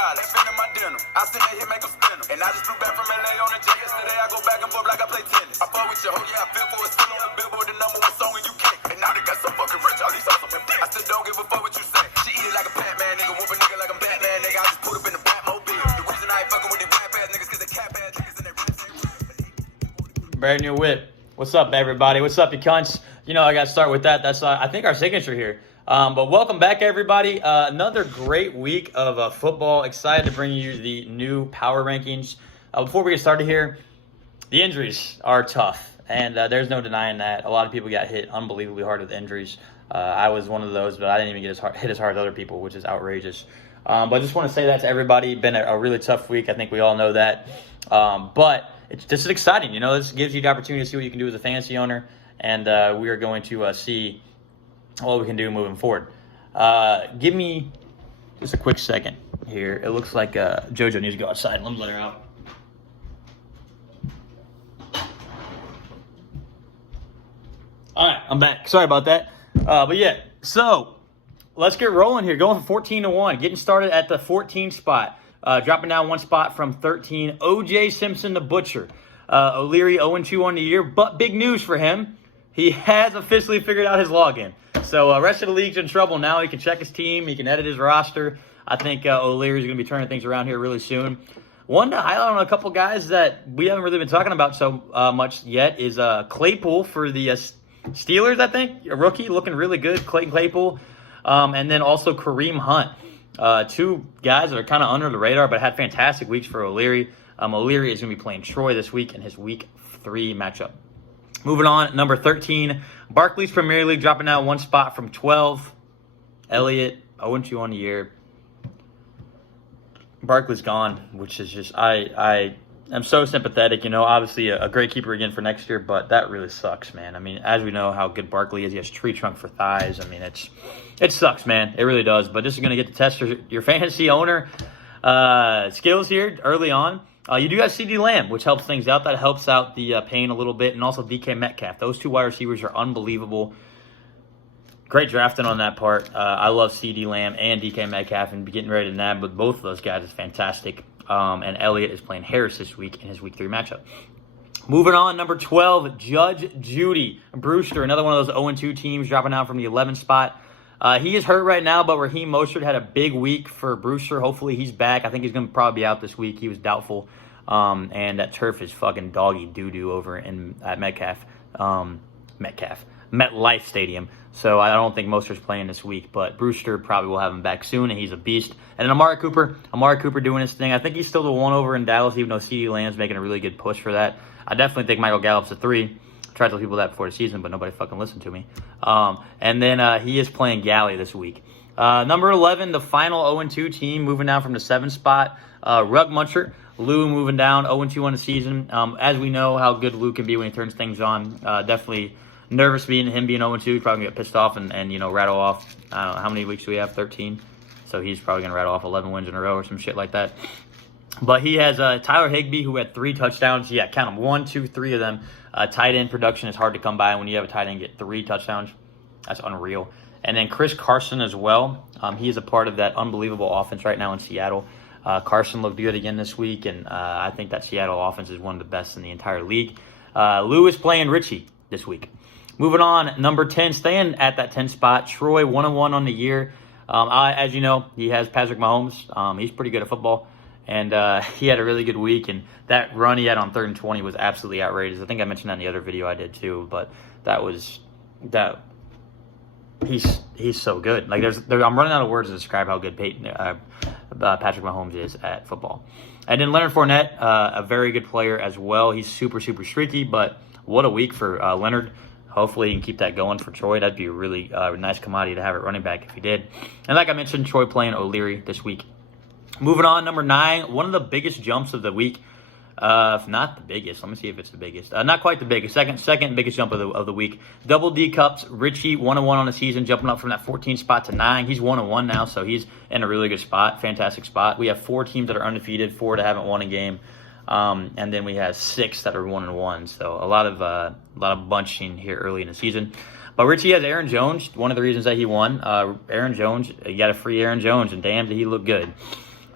style, and in my dinner. I send that hit, make them spin 'em. And I just flew back from LA on the jet yesterday. I go back and forth like I play tennis. I fuck with your hoe, yeah, I feel for it. Still on the billboard, the #1 song, and you can't. And now they got so fucking rich, all these songs on them. I still don't give a fuck what you say. She eat it like a Batman, nigga. Whoop a nigga like I'm Batman, nigga. I just put up in the Batmobile. The reason I ain't fucking with these rap ass niggas, cause they cap ass niggas and they rap. Brand new whip. What's up, everybody? What's up, you cunts? You know, I got to start with that. That's, I think, our signature here. But welcome back, everybody. Another great week of football. Excited to bring you the new power rankings. Before we get started here, the injuries are tough, and there's no denying that. A lot of people got hit unbelievably hard with injuries. I was one of those, but I didn't even get hit as hard as other people, which is outrageous. But I just want to say that to everybody. Been a really tough week. I think we all know that. But this is exciting. You know, this gives you the opportunity to see what you can do as a fantasy owner, and we are going to see what we can do moving forward. Give me just a quick second here. It looks like JoJo needs to go outside. Let me let her out. All right, I'm back. Sorry about that. But yeah, so let's get rolling here. Going from 14-1, getting started at the 14 spot. Dropping down one spot from 13. O.J. Simpson, the Butcher. O'Leary 0-2 on the year, but big news for him. He has officially figured out his login. So rest of the league's in trouble now. He can check his team. He can edit his roster. I think O'Leary's going to be turning things around here really soon. One to highlight on a couple guys that we haven't really been talking about so much yet is Claypool for the Steelers, I think. A rookie looking really good, Clayton Claypool. And then also Kareem Hunt. Two guys that are kind of under the radar but had fantastic weeks for O'Leary. O'Leary is going to be playing Troy this week in his Week 3 matchup. Moving on, number 13, Barclays Premier League dropping down one spot from 12. Elliott, 0-2 on the year. Barkley's gone, which is just, I am so sympathetic. You know, obviously a great keeper again for next year, but that really sucks, man. I mean, as we know how good Barkley is, he has tree trunk for thighs. I mean, it sucks, man. It really does. But this is going to get to test your fantasy owner skills here early on. You do have CeeDee Lamb, which helps things out. That helps out the pain a little bit. And also DK Metcalf. Those two wide receivers are unbelievable. Great drafting on that part. I love CeeDee Lamb and DK Metcalf, and getting ready to nab with both of those guys is fantastic. And Elliott is playing Harris this week in his Week 3 matchup. Moving on, number 12, Judge Judy Brewster, another one of those 0-2 teams, dropping out from the 11th spot. He is hurt right now, but Raheem Mostert had a big week for Brewster. Hopefully he's back. I think he's going to probably be out this week. He was doubtful. And that turf is fucking doggy doo-doo over at MetLife Stadium. So I don't think Mostert's playing this week, but Brewster probably will have him back soon, and he's a beast. And then Amari Cooper doing his thing. I think he's still the one over in Dallas, even though CeeDee Lamb's making a really good push for that. I definitely think Michael Gallup's a 3. Tried to tell people that before the season, but nobody fucking listened to me. And then he is playing Galley this week. Number 11, the final 0-2 team, moving down from the 7th spot. Rug Muncher, Lou moving down 0-2 on the season. As we know how good Lou can be when he turns things on. Definitely nervous him being 0-2. Probably going to get pissed off and rattle off. I don't know, how many weeks do we have? 13. So he's probably going to rattle off 11 wins in a row or some shit like that. But he has Tyler Higbee, who had 3 touchdowns. Yeah, count them. 1, 2, 3 of them. Tight end production is hard to come by. When you have a tight end get 3 touchdowns, that's unreal. And then Chris Carson as well. He is a part of that unbelievable offense right now in Seattle. Carson looked good again this week, and I think that Seattle offense is one of the best in the entire league. Lou is playing Richie this week. Moving on, number 10, staying at that 10 spot. Troy, 1-1 on the year. As you know, he has Patrick Mahomes. He's pretty good at football. And he had a really good week, and that run he had on 3rd and 20 was absolutely outrageous. I think I mentioned that in the other video I did too, but he's so good. Like I'm running out of words to describe how good Patrick Mahomes is at football. And then Leonard Fournette, a very good player as well. He's super, super streaky, but what a week for Leonard. Hopefully he can keep that going for Troy. That'd be a really nice commodity to have at running back if he did. And like I mentioned, Troy playing O'Leary this week. Moving on, number 9, one of the biggest jumps of the week. If not the biggest, let me see if it's the biggest. Not quite the biggest. Second biggest jump of the week. Double D Cups. Richie 1-1 on the season, jumping up from that 14 spot to 9. He's 1-1 now, so he's in a really good spot. Fantastic spot. We have 4 teams that are undefeated, 4 that haven't won a game, and then we have 6 that are 1-1. So a lot of bunching here early in the season. But Richie has Aaron Jones. One of the reasons that he won. Aaron Jones. You got a free Aaron Jones, and damn, did he look good.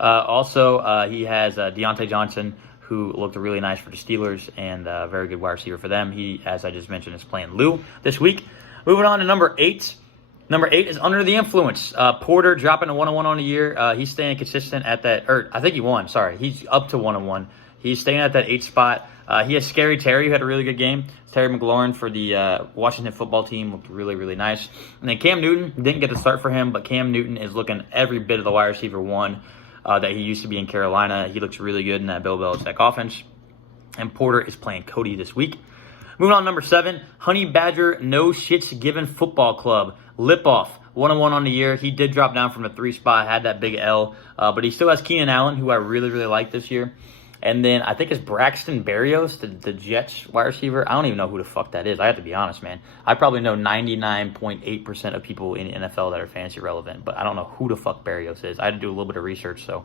Also, he has Deontay Johnson, who looked really nice for the Steelers and a very good wide receiver for them. He, as I just mentioned, is playing Lou this week. Moving on to number 8. Number 8 is Under the Influence. Porter dropping a 1-1 on the year. He's staying consistent at that, or I think he won, sorry. He's up to 1-1. He's staying at that 8 spot. He has Scary Terry, who had a really good game. Terry McLaurin for the Washington football team looked really, really nice. And then Cam Newton, didn't get the start for him, but Cam Newton is looking every bit of the wide receiver 1 that he used to be in Carolina. He looks really good in that Bill Belichick offense. And Porter is playing Cody this week. Moving on to number 7, Honey Badger No Shits Given Football Club. Lip off, 1-1 on the year. He did drop down from the 3 spot, had that big L, but he still has Keenan Allen, who I really, really like this year. And then I think it's Braxton Berrios, the Jets wide receiver. I don't even know who the fuck that is. I have to be honest, man. I probably know 99.8% of people in the NFL that are fantasy relevant, but I don't know who the fuck Berrios is. I had to do a little bit of research, so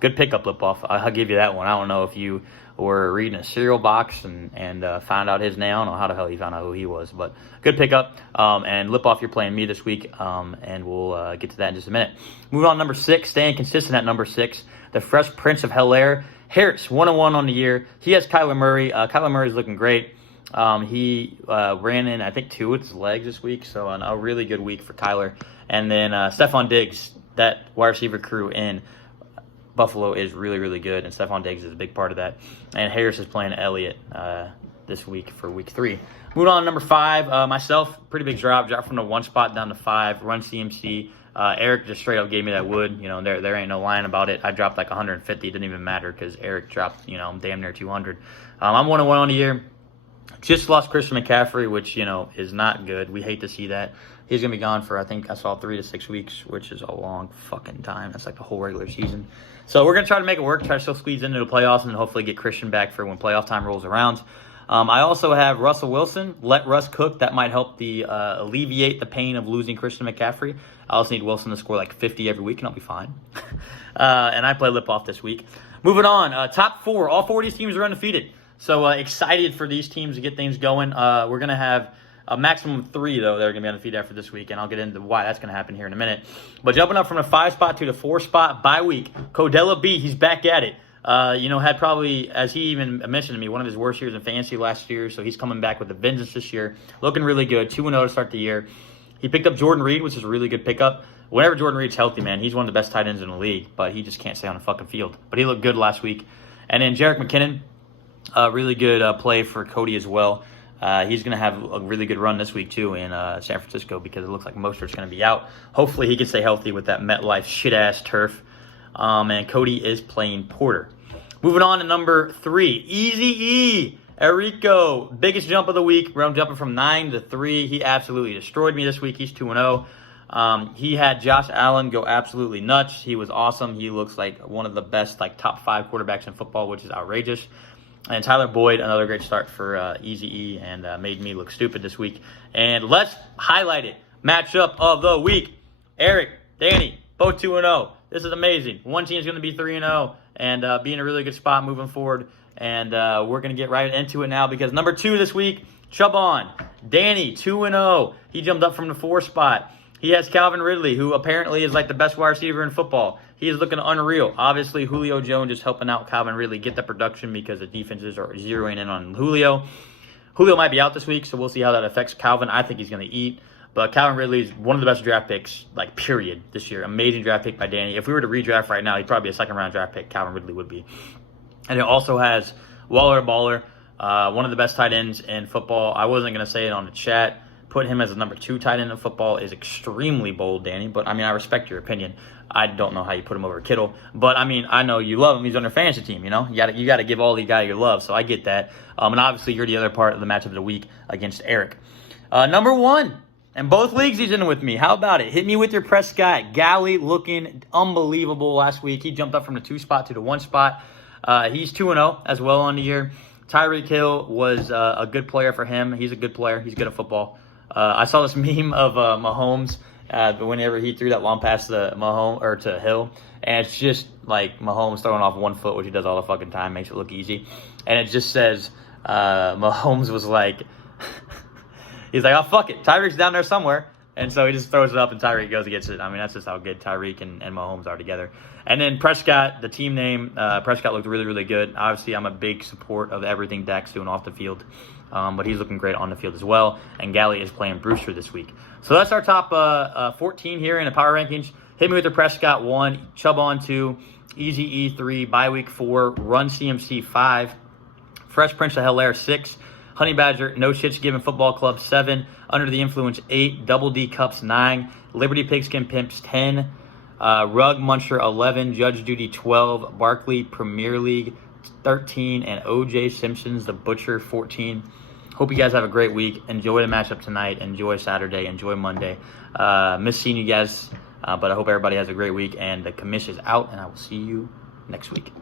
good pickup, Lip off. I'll give you that one. I don't know if you were reading a cereal box and found out his name. I don't know how the hell you found out who he was, but good pickup. And Lip off, you're playing me this week, and we'll get to that in just a minute. Moving on to number 6, staying consistent at number 6, the Fresh Prince of Bel-Air, Harris, 1-1 on the year. He has Kyler Murray. Kyler Murray's looking great. He ran in, I think, 2 with his legs this week, so a really good week for Kyler. And then Stephon Diggs, that wide receiver crew in Buffalo is really, really good, and Stephon Diggs is a big part of that. And Harris is playing Elliott this week for week 3. Moving on to number 5, myself, pretty big drop from the 1 spot down to 5, run CMC. Eric just straight up gave me that wood. You know, there ain't no lying about it. I dropped like 150. It didn't even matter because Eric dropped, damn near 200. I'm 1-1 on the year. Just lost Christian McCaffrey, which, is not good. We hate to see that. He's going to be gone for, I think I saw 3 to 6 weeks, which is a long fucking time. That's like the whole regular season. So we're going to try to make it work, try to still squeeze into the playoffs, and hopefully get Christian back for when playoff time rolls around. I also have Russell Wilson. Let Russ cook. That might help alleviate the pain of losing Christian McCaffrey. I also need Wilson to score like 50 every week, and I'll be fine. And I play Lip off this week. Moving on, top 4. All 4 of these teams are undefeated. So excited for these teams to get things going. We're going to have a maximum of 3, though, that are going to be undefeated after this week, and I'll get into why that's going to happen here in a minute. But jumping up from the 5 spot to the 4 spot by week, Codella B, he's back at it. Had probably, as he even mentioned to me, one of his worst years in fantasy last year, so he's coming back with a vengeance this year. Looking really good, 2-0 to start the year. He picked up Jordan Reed, which is a really good pickup. Whenever Jordan Reed's healthy, man, he's one of the best tight ends in the league, but he just can't stay on the fucking field. But he looked good last week. And then Jerick McKinnon, really good play for Cody as well. He's going to have a really good run this week, too, in San Francisco because it looks like Mostert's going to be out. Hopefully he can stay healthy with that MetLife shit-ass turf. And Cody is playing Porter. Moving on to number 3, Easy-E, Erico. Biggest jump of the week. I'm jumping from 9 to 3. He absolutely destroyed me this week. He's 2-0. He had Josh Allen go absolutely nuts. He was awesome. He looks like one of the best top 5 quarterbacks in football, which is outrageous. And Tyler Boyd, another great start for Easy-E, and made me look stupid this week. And let's highlight it. Matchup of the week. Eric, Danny, both 2-0. This is amazing. One team is going to be 3-0 and be in a really good spot moving forward. And we're going to get right into it now because number 2 this week, Chubon. Danny, 2-0. He jumped up from the 4 spot. He has Calvin Ridley, who apparently is like the best wide receiver in football. He is looking unreal. Obviously, Julio Jones is helping out Calvin Ridley get the production because the defenses are zeroing in on Julio. Julio might be out this week, so we'll see how that affects Calvin. I think he's going to eat. But Calvin Ridley is one of the best draft picks, period, this year. Amazing draft pick by Danny. If we were to redraft right now, he'd probably be a second-round draft pick. Calvin Ridley would be. And it also has Waller Baller, one of the best tight ends in football. I wasn't going to say it on the chat. Put him as a number 2 tight end in football is extremely bold, Danny. But, I respect your opinion. I don't know how you put him over Kittle. But, I know you love him. He's on your fantasy team, You got to give all the guy your love, so I get that. And obviously, you're the other part of the matchup of the week against Eric. Number 1. And both leagues he's in with me. How about it? Hit me with your Prescott. Galley looking unbelievable last week. He jumped up from the 2 spot to the 1 spot. He's 2-0 as well on the year. Tyreek Hill was a good player for him. He's a good player. He's good at football. I saw this meme of Mahomes whenever he threw that long pass to Hill. And it's just like Mahomes throwing off 1 foot, which he does all the fucking time, makes it look easy. And it just says Mahomes was like... He's like, oh, fuck it. Tyreek's down there somewhere. And so he just throws it up, and Tyreek goes and gets it. I mean, that's just how good Tyreek and Mahomes are together. And then Prescott, the team name, Prescott looked really, really good. Obviously, I'm a big support of everything Dak's doing off the field, but he's looking great on the field as well. And Galley is playing Brewster this week. So that's our top 14 here in the power rankings. Hit me with the Prescott 1, Chubb on 2, Easy E 3, bye week 4, Run CMC 5, Fresh Prince of Hilaire 6, Honey Badger, No Shits Given Football Club 7, Under the Influence 8, Double D Cups 9, Liberty Pigskin Pimps 10, Rug Muncher 11, Judge Judy 12, Barkley Premier League 13, and OJ Simpson's The Butcher 14. Hope you guys have a great week. Enjoy the matchup tonight. Enjoy Saturday. Enjoy Monday. Miss seeing you guys, but I hope everybody has a great week. And the commish is out, and I will see you next week.